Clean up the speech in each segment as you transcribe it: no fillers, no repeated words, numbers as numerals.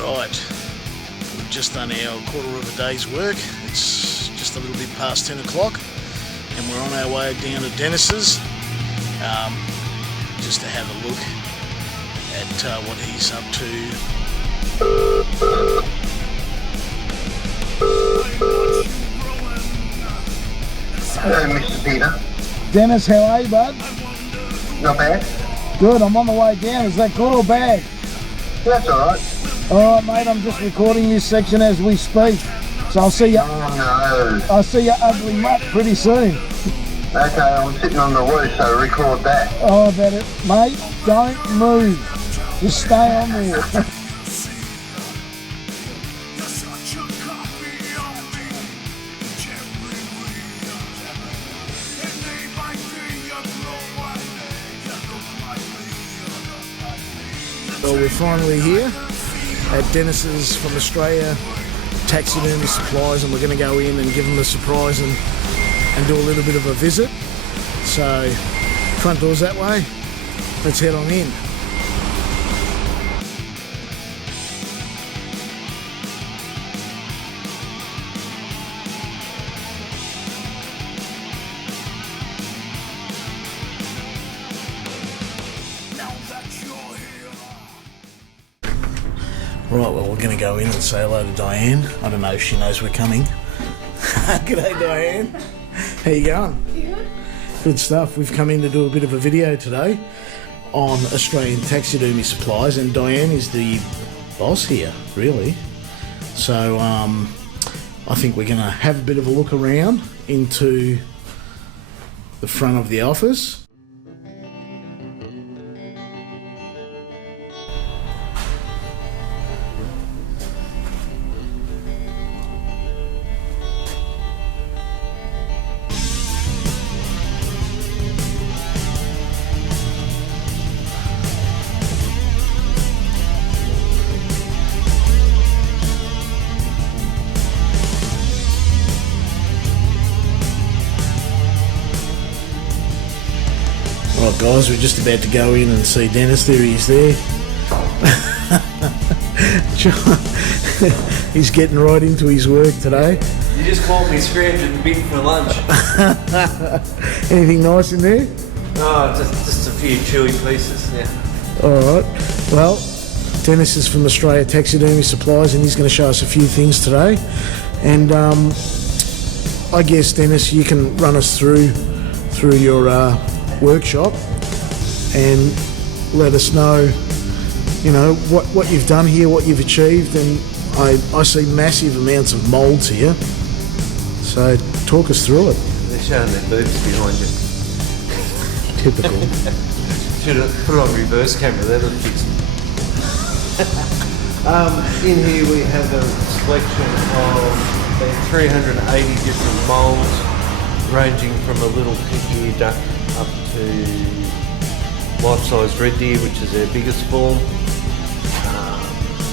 Right, we've just done our quarter of a day's work. It's just a little bit past 10 o'clock and we're on our way down to Dennis's just to have a look at what he's up to. Hello, Mr. Peter. Dennis, how are you, bud? Not bad. Good, I'm on the way down. Is that good or bad? That's alright. Alright, mate, I'm just recording this section as we speak. So I'll see you. Oh no. I'll see your ugly mutt pretty soon. Okay, I'm sitting on the woo, so record that. Oh, about it. Mate, don't move. Just stay on there. Well, we're finally here at Dennis's from Australia Taxidermy Supplies, and we're going to go in and give them a surprise and do a little bit of a visit. So, front door's that way. Let's head on in. Right, well, we're going to go in and say hello to Diane. I don't know if she knows we're coming. G'day, Diane. How you going? Good. Good stuff. We've come in to do a bit of a video today on Australian Taxidermy Supplies, and Diane is the boss here, really. So, I think we're going to have a bit of a look around into the front of the office. Right, guys, we're just about to go in and see Dennis. There he is there. He's getting right into his work today. You just caught me scrounging big for lunch. Anything nice in there? Oh, just a few chewy pieces, yeah. Alright, well, Dennis is from Australia Taxidermy Supplies and he's going to show us a few things today. And I guess, Dennis, you can run us through your workshop and let us know, you know, what you've done here, what you've achieved. And I see massive amounts of moulds here, so talk us through it. They're showing their boobs behind you. Typical. Should have put it on reverse camera, that would fix it. In here we have a selection of about 380 different moulds, ranging from a little pig-ear duck up to life-size red deer, which is our biggest form.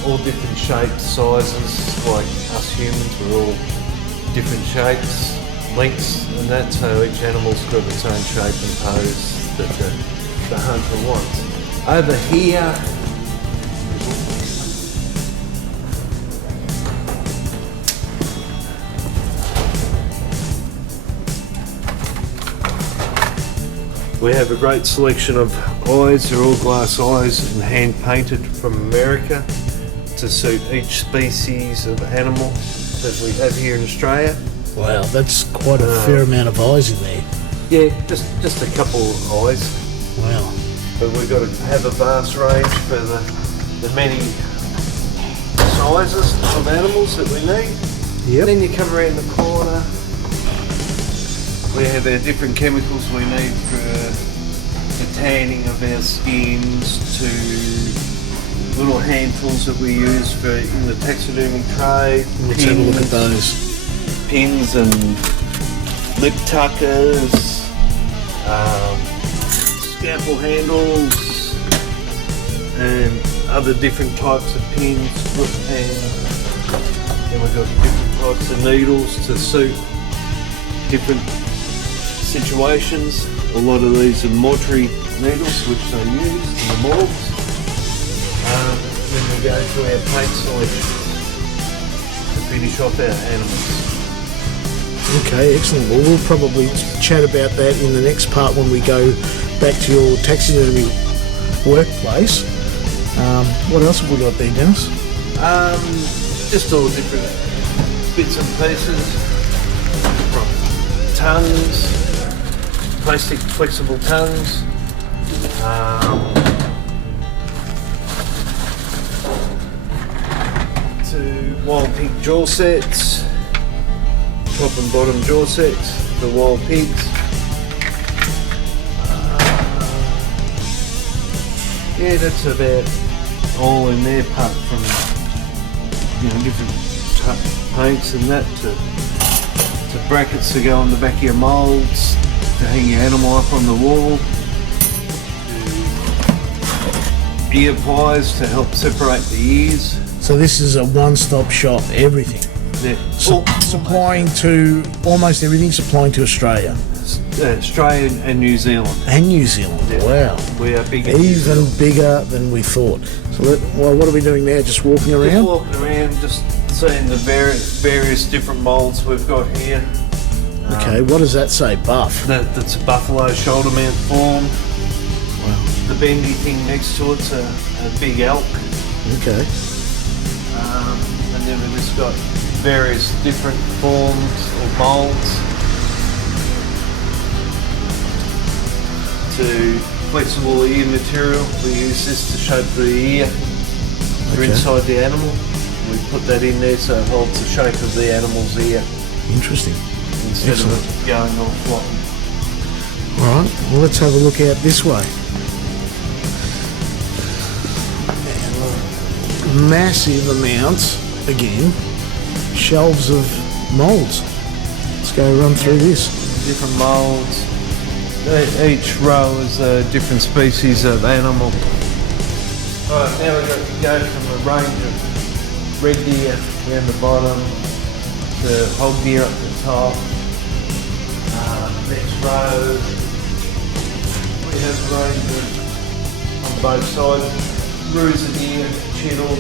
All different shapes, sizes, like us humans, we're all different shapes, lengths and that, so each animal's got its own shape and pose that the hunter wants. Over here, we have a great selection of eyes. They're all glass eyes and hand painted from America to suit each species of animal that we have here in Australia. Wow, that's quite a fair amount of eyes in there. Yeah, just a couple of eyes. Wow. But we've got to have a vast range for the many sizes of animals that we need. Yep. Then you come around the corner. We have our different chemicals we need for tanning of our skins, to little hand tools that we use for in the taxidermy trade. Let's have a look at those. Pins and lip tuckers, scalpel handles, and other different types of pins, flip pans. And we've got different types of needles to suit different situations. A lot of these are mortuary needles which they use in the morgues. Then we go to our paint selection to finish off our animals. Okay, excellent. Well, we'll probably chat about that in the next part when we go back to your taxidermy workplace. What else have we got there, Dennis? Just all different bits and pieces, from tongues, plastic flexible tongues, to wild pig jaw sets, top and bottom jaw sets, the wild pigs. Yeah, that's about all in there, apart from different paints and that, to brackets to go on the back of your moulds, to hang your animal up on the wall, to ear pliers to help separate the ears. So this is a one-stop shop, everything. Yeah. Supplying to almost everything, supplying to Australia. Australia and New Zealand. And New Zealand, Yeah. wow. We are big in New Even Zealand. bigger than we thought. So, what are we doing now? Just walking Just around? walking around, just seeing the various different moulds we've got here. Okay, what does that say? Buff. That's a buffalo shoulder mount form. Wow. The bendy thing next to it's a big elk. Okay. And then we've just got various different forms or moulds to flexible ear material. We use this to shape the ear for Okay. inside the animal. We put that in there so it holds the shape of the animal's ear Interesting. instead Excellent. of it going all floppy. All right, well, let's have a look out this way. Massive amounts, again, shelves of moulds. Let's go run through this. Different moulds. Each row is a different species of animal. Alright, now we've got to go from a range of red deer down the bottom to hog deer up the top. Next row, we have a range of, on both sides, Rooster deer, Chiddle,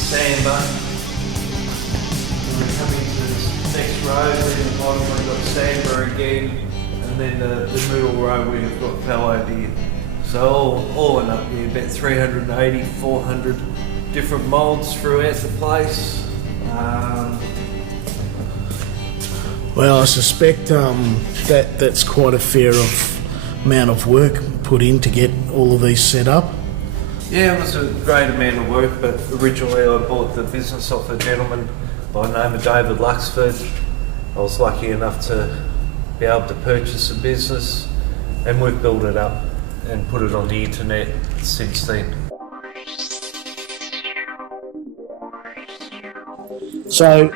Samba. And we're coming to this next row, where in the bottom we've got Samba again, and then the middle row we've got fallow deer. So all in up here, about 380, 400 different moulds throughout the place. Well, I suspect that's quite a fair amount of work put in to get all of these set up. Yeah, it was a great amount of work, but originally I bought the business off a gentleman by the name of David Luxford. I was lucky enough to be able to purchase a business, and we've built it up and put it on the internet since then. So,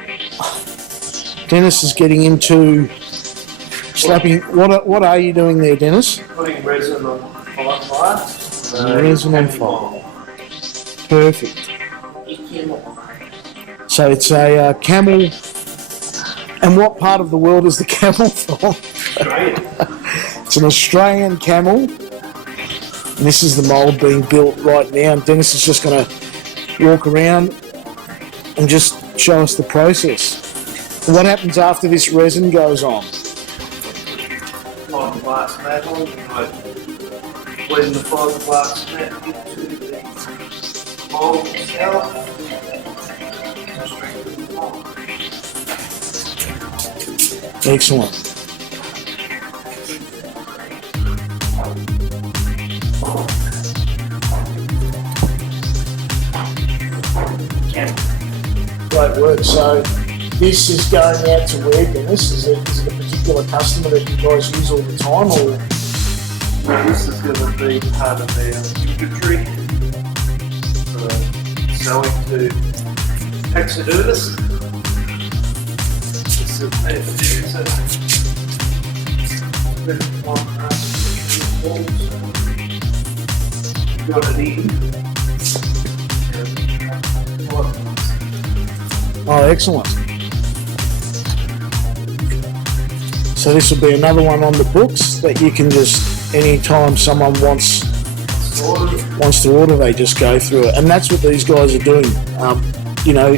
Dennis is getting into slapping. What are you doing there, Dennis? Putting resin on 5 parts. Resin on 5. Perfect. So it's a camel. And what part of the world is the camel from? It's an Australian camel. And this is the mould being built right now. And Dennis is just going to walk around and just show us the process. What happens after this resin goes on? Fiberglass mat on, blend the fiberglass mat into the mould itself. Excellent. Great work. So this is going out to where, Dennis? Is it a particular customer that you guys use all the time, or? This is going to be part of their inventory for selling to taxidermists. It's a got it in. Oh, excellent. So this will be another one on the books that you can just, anytime someone wants wants to order, they just go through it. And that's what these guys are doing. You know,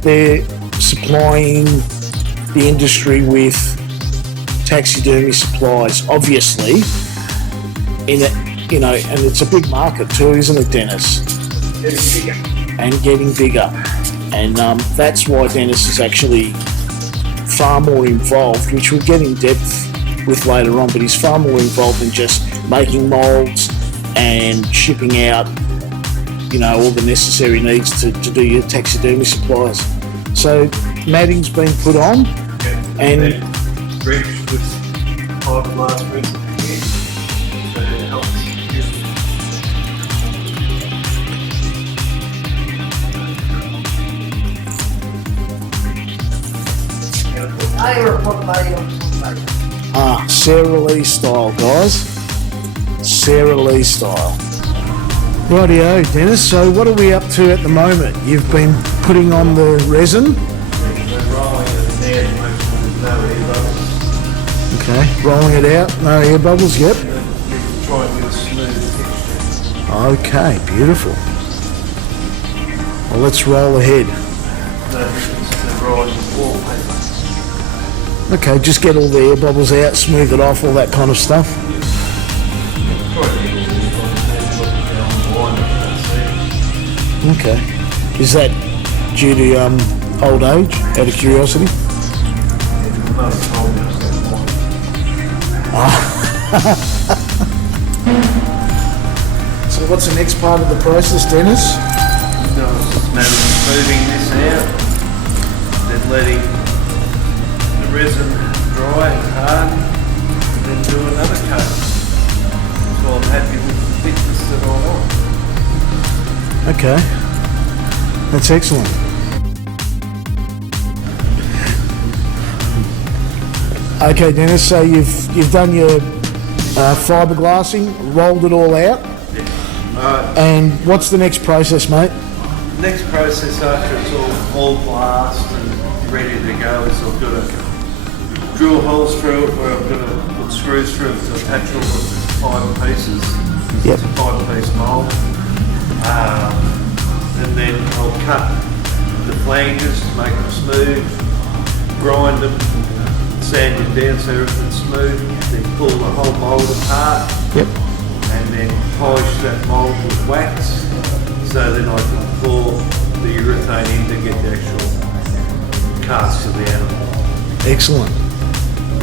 they're supplying the industry with taxidermy supplies, obviously, in it, you know, and it's a big market too, isn't it, Dennis? And getting bigger. And that's why Dennis is actually far more involved, which we'll get in depth with later on, but he's far more involved in just making moulds and shipping out, you know, all the necessary needs to do your taxidermy supplies. So matting's been put on, and Bridge with fiberglass rings at the edge, so it helps. Sarah Lee style, guys. Sarah Lee style. Rightio, Dennis. So what are we up to at the moment? You've been putting on the resin. Okay, rolling it out. No air bubbles. Yep. Try and get a smooth texture. Okay, beautiful. Well, let's roll ahead. The rise wallpaper. Okay, just get all the air bubbles out, smooth it off, all that kind of stuff. Okay. Is that due to old age, out of curiosity? So what's the next part of the process, Dennis? No, it's just a matter of moving this out, then letting the resin dry and harden, and then do another coat. So I'm happy with the thickness that I want. Okay. That's excellent. Okay, Dennis, so you've done your fiberglassing, rolled it all out. And what's the next process, mate? Next process after it's all glassed and ready to go is I've got to drill holes through it where I've got to put screws through it to attach all the 5 pieces. Yep. It's a 5-piece mould. And then I'll cut the flanges to make them smooth, grind them, sand them down so everything's smooth, then pull the whole mould apart. Yep. And then polish that mould with wax, so then I can pour the urethane in to get the actual cast of the animal. Excellent.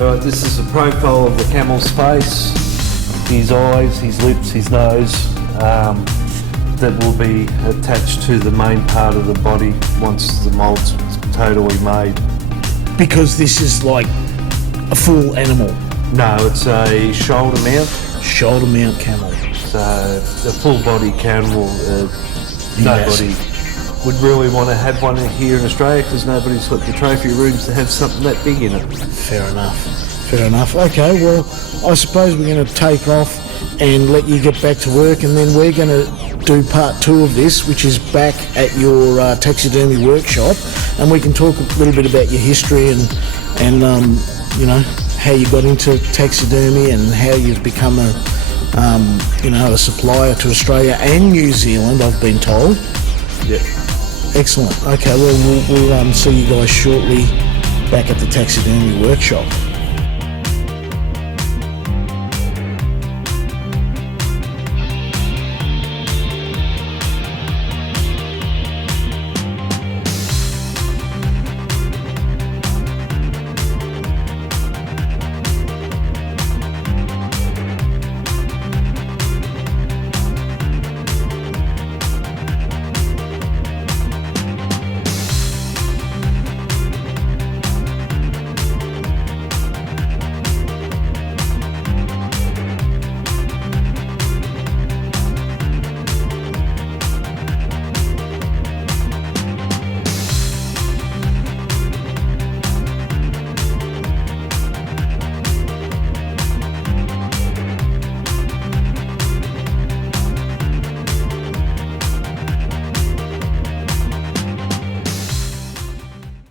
Alright, this is a profile of the camel's face, his eyes, his lips, his nose, that will be attached to the main part of the body once the mould's totally made. Because this is like a full animal. No, it's a shoulder mount. Shoulder mount camel. So a full body camel, nobody would really want to have one here in Australia because nobody's got the trophy rooms to have something that big in it. Fair enough. Fair enough. Okay, well, I suppose we're going to take off and let you get back to work, and then we're going to do part 2 of this, which is back at your taxidermy workshop, and we can talk a little bit about your history and you know, how you got into taxidermy and how you've become a supplier to Australia and New Zealand, I've been told. Yep. Excellent. Okay, well, we'll see you guys shortly back at the taxidermy workshop.